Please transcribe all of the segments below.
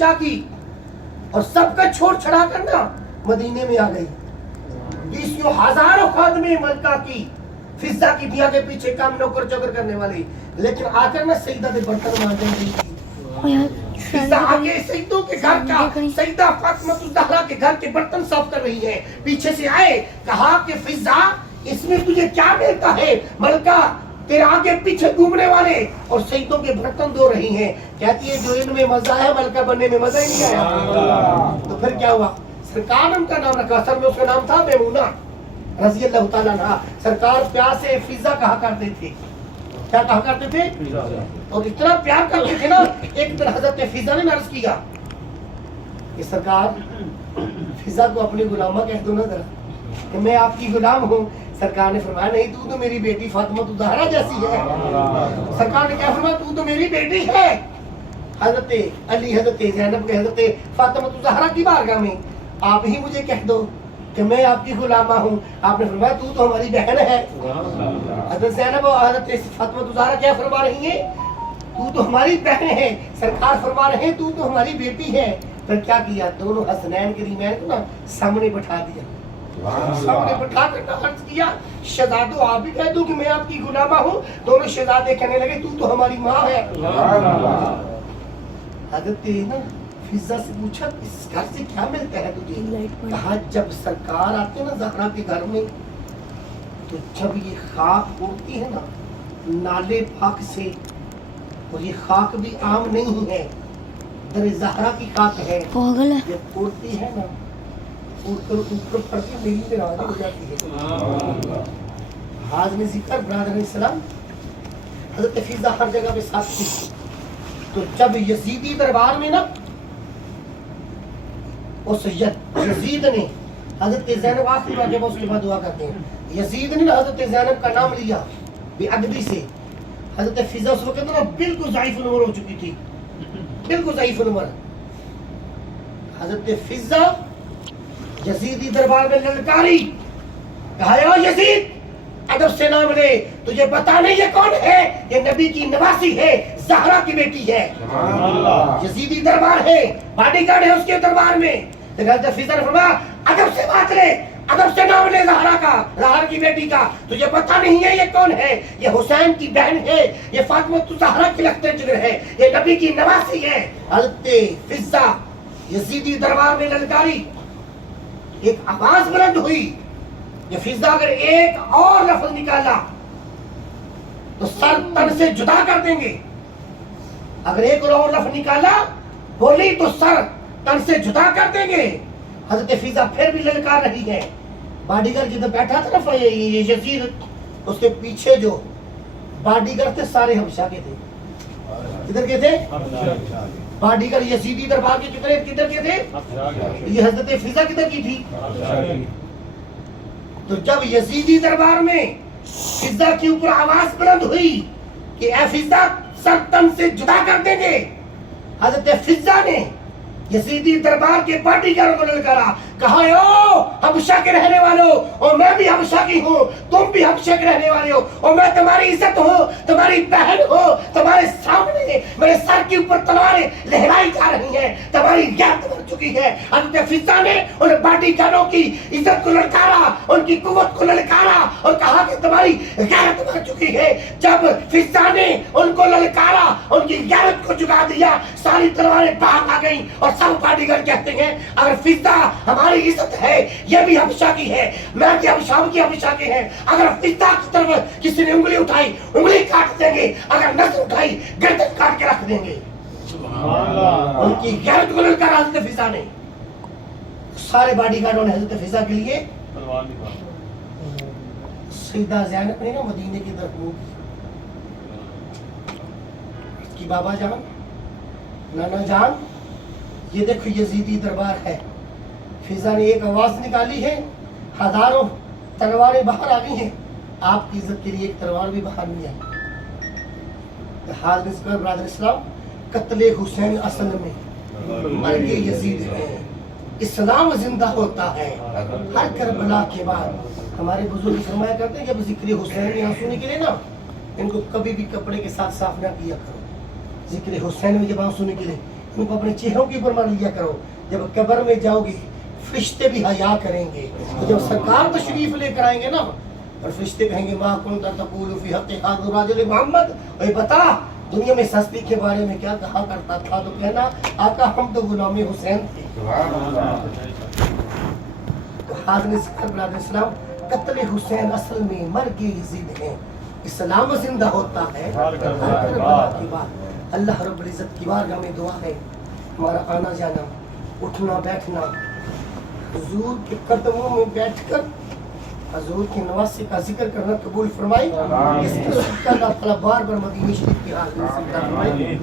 की और सबका छोड़ छड़ा कर ना मदीने में आ गई। 20,000 खादमे मलका की फिजा की दिया के पीछे काम नौकर चौकर करने वाली, लेकिन आकर ना सईदा के बर्तन मांजने गई। फिजा आके सईदों के घर का, सईदा फातिमा ज़हरा के घर के बर्तन साफ कर रही है। पीछे से आए, कहा कि फिजा इसमें तुझे क्या मिलता है? मलका तेरे आगे पीछे घूमने वाले और सईदों के बर्तन धो रही हैं। कहती है जो इनमें मजा है मलका बनने में मजा ही नहीं आया। तो फिर क्या हुआ? सरकार ने उनका नाम रखा, असल में उसका नाम था मैमूना रज़ी अल्लाह तआला अन्हा। सरकार प्यार से फिजा कहा करते थे। क्या कहा करते थे? और इतना प्यार करते थे ना, एक दिन हजरत फिजा ने अर्ज किया कि सरकार फिजा को अपनी गुलामा कह दो ना जरा कि मैं आपकी गुलाम हूँ। सरकार ने फरमाया नहीं, तू तो मेरी बेटी फातिमा ज़हरा जैसी है। सरकार ने क्या फरमाया? तू तो मेरी बेटी है। हजरत अली, हजरत ज़ैनब के, हजरत फातिमा ज़हरा की बारगाह में आप ही मुझे कह दो कि मैं आपकी गुलामा हूँ। आपने फरमाया तू तो हमारी बहन है। हजरत ज़ैनब और हजरत फातिमा ज़हरा क्या फरमा रही है? तू तो हमारी बहन है। सरकार फरमा रहे हैं तू तो हमारी बेटी है। फिर क्या किया? दोनों हसनैन के रीमैन को ना सामने बैठा दिया। सामने बैठा कर अर्ज किया शहजादो आप भी कह दो कि मैं आपकी गुलामा हूँ। दोनों शहजादे कहने लगे तू तो हमारी माँ है। हजरत ना फिजा से पूछा इस घर से क्या मिलता है तुझे? कहा जब सरकार आते ना ज़हरा के घर में, तो जब ये खाक उड़ती है ना नाले पाक से, और ये खाक भी आम नहीं है, दर ज़हरा की खाक है, ये उड़ती है ना ऊपर पड़ती मेरी पे राजी हो जाती है। हाज़िर ज़िक्र ब्रदर सलाम हज़रत फिजा हर जगह पे साथ थी। तो जब यजीदी दरबार में ना उस यजीद ने हज़रत ज़ैनब आखिरी वाक़े में उसके बाद दुआ करते हैं, यजीद ने हज़रत ज़ैनब का नाम लिया बेअदबी से। हज़रत फिजा उस वक़्त ना बिल्कुल ज़ईफ़ उम्र हो चुकी थी, बिल्कुल ज़ईफ़ उम्र। हज़रत फिजा यजीदी दरबार में ललकारी, कहा यजीद अदब से नाम ले, तुझे पता नहीं ये कौन है? ये नबी की नवासी है, ज़हरा की बेटी है। यजीदी दरबार है, बॉडीगार्ड है उसके दरबार में। तो फिजा ने फरमाया अदब से बात ले, अदब से नाम ले ज़हरा का, ज़हरा की बेटी का। तुझे पता नहीं है ये कौन है? ये हुसैन की बहन है, ये फातिमा ज़हरा की लख्ते जिगर है, ये नबी की नवासी है। हज़रत फिजा यजीदी दरबार में ललकारी, एक आवाज बुलंद हुई। ये फिजा अगर एक और लफ्ज निकाला तो सर तन से जुदा कर देंगे। अगर एक और लफ्ज निकाला बोली तो सर तन से जुदा कर देंगे। हजरत फिजा फिर भी ललकार रही है। बॉडीगार्ड जिधर बैठा था ना ये यजीद, उसके पीछे जो बॉडीगार्ड थे सारे हबशा के थे। किधर के थे? बॉडीगार्ड यजीदी दरबार के किधर के थे? ये हजरत फिजा किधर की थी? तो जब यजीदी दरबार में फिजा के ऊपर आवाज बुलंद हुई कि ए फिजा सर तन से जुदा कर देंगे, हजरत फिजा ने यजीदी दरबार के बॉडीगार्ड को ललकारा, कहा ओ हबशा के रहने वालों, और मैं भी हबशा की हूँ, तुम भी हबशा के रहने वाले हो, और मैं तुम्हारी इज्जत हूँ, तुम्हारी बहन हो। तुम्हारे सामने मेरे सर के ऊपर तलवारें लहराई जा रही हैं, तुम्हारी गैरत मर चुकी है। हज़रत फिजा ने उन बॉडीगार्डों की इज्जत को ललकारा, उनकी कुव्वत को ललकारा और कहा कि तुम्हारी गैरत मर चुकी है। जब फिजा ने उनको ललकारा, उनकी गैरत को जुगा दिया, सारी तलवारें बाहर आ गई और सब बॉडीगार्ड कहते हैं अगर फिजा हमारी इज्जत है, ये भी हबशा की है, मैं भी हबशा के हैं। अगर फिजा की तरफ किसी ने उंगली उठाई, उंगली काट देंगे, अगर नजर उठाई गर्दन काट के रख देंगे। उनकी गैरत को ललकारा हज़रत फिजा ने। सारे बॉडीगार्डों ने हज़रत फिजा के लिए सईदा ज़ैनब ने ना मदीने की तरफ मुंह की, बाबा जान, नाना जान, ये देखो यजीदी दरबार है। फिजा ने एक आवाज निकाली है, हजारों तलवारें बाहर आ गई हैं, आपकी इज्जत के लिए एक तलवार भी बाहर नहीं आई। हाज़िर ब्रदर इस्लाम कत्ले हुसैन असल में मरके यजीद है, इस्लाम जिंदा होता है हर करबला के बाद। हमारे बुजुर्ग फरमाया करते हैं जब जिक्र हुसैन यहाँ सुनने के लिए ना, इनको कभी भी कपड़े के साथ साफ ना किया करो। जिक्र हुसैन में जब आंसू निकले ان کو اپنے چہروں کے اوپر مار لیا کرو. جب قبر میں جاؤ گے فرشتے بھی حیا کریں گے. جب سرکار تشریف لے کر آئیں گے نا اور فرشتے کہیں گے ما کنت تقول فی حق هذا الرجل محمد، اے بتا دنیا میں سستی کے بارے میں کیا کہا کرتا تھا؟ تو کہنا آقا ہم تو غلام حسین تھے. تو حاضر اسلام قتل حسین اصل میں مرگ ضد ہے. اسلام زندہ ہوتا ہے کی بات. اللہ رب العزت کی بارگاہ میں دعا ہے ہمارا آنا جانا اٹھنا بیٹھنا حضور کے قدموں میں بیٹھ کر حضور کی نوازی کا ذکر کرنا قبول فرمائے. اس کے صدقہ اللہ تعالیٰ بار بار مدینہ شریف کی حال میں سمجھا فرمائے.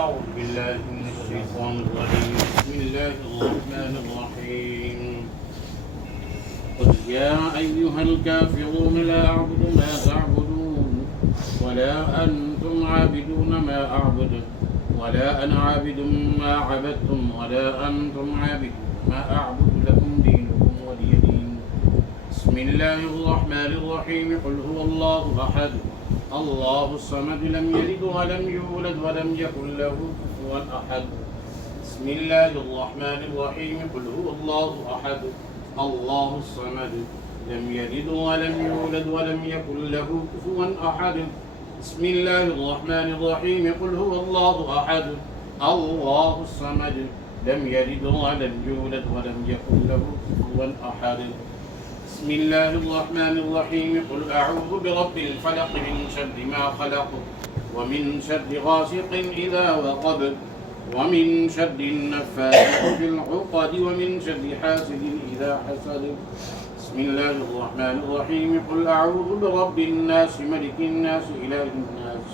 أعوذ بالله من الشيطان الرجيم بسم الله الرحمن الرحيم قل يا أيها الكافرون لا أعبد ما تعبدون ولا أنتم عابدون ما أعبد ولا أنا عابد ما عبدتم ولا أنتم عابدون ما أعبد لكم دينكم ولي دين. بسم الله الرحمن الرحيم قل هو الله أحد الله الصمد لم يلد ولم يولد ولم يكن له كفوا أحد. بسم الله الرحمن الرحيم قل هو الله أحد الله الصمد لم يلد ولم يولد ولم يكن له كفوا أحد. بسم الله الرحمن الرحيم قل هو الله أحد الله الصمد لم يلد ولم يولد ولم يكن له كفوا أحد. بسم الله الرحمن الرحيم قل أعوذ برب الفلق من شر ما خلق ومن شر غاسق إذا وقب ومن شر النفاثات في العقد ومن شر حاسد إذا حسد. بسم الله الرحمن الرحيم قل أعوذ برب الناس ملك الناس إله الناس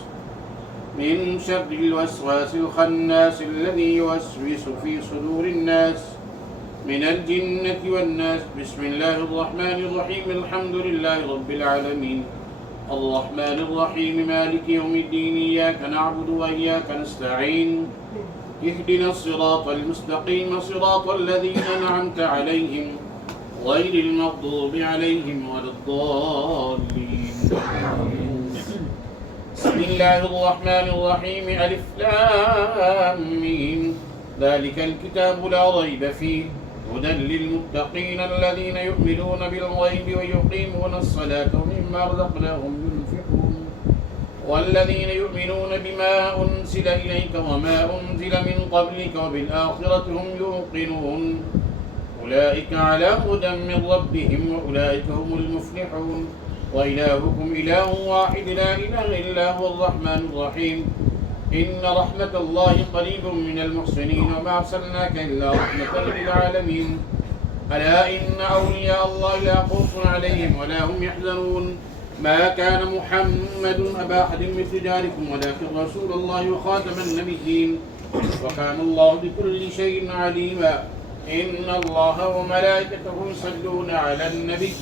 من شر الوسواس الخناس الذي يوسوس في صدور الناس من الجنة والناس. بسم الله الرحمن الرحيم الحمد لله رب العالمين الرحمن الرحيم مالك يوم الدين إياك نعبد وإياك نستعين اهدنا الصراط المستقيم صراط الذين أنعمت عليهم غير المغضوب عليهم ولا الضالين. بسم الله الرحمن الرحيم ألف لام ميم ذلك الكتاب لا ريب فيه هدى للمتقين الذين يؤمنون بالغيب ويقيمون الصلاة ومما رزقناهم ينفقون والذين يؤمنون بما أنزل إليك وما أنزل من قبلك وبالآخرة هم يوقنون أولئك على هدى من ربهم وأولئك هم المفلحون. وإلهكم إله واحد لا إله إلا هو الرحمن الرحيم إن رحمة الله قريب من المحسنين وما أرسلناك إلا رحمة للعالمين. ألا إن أولياء الله لا خوف عليهم ولا هم يحزنون. ما كان محمد أبا أحد من رجالكم ولكن رسول الله وخاتم النبيين وكان الله بكل شيء عليما. إن الله وملائكته يصلون على النبي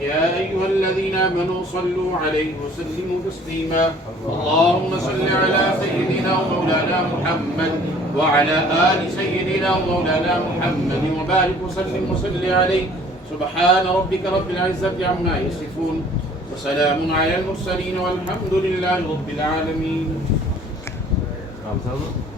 يا أيها الذين آمنوا صلوا عليه وسلموا تسليما. اللهم صل على سيدنا ومولانا محمد وعلى آل سيدنا ومولانا محمد وبارك وسلم وصل عليه. سبحان ربك رب العزة عما يصفون وسلام على المرسلين والحمد لله رب العالمين.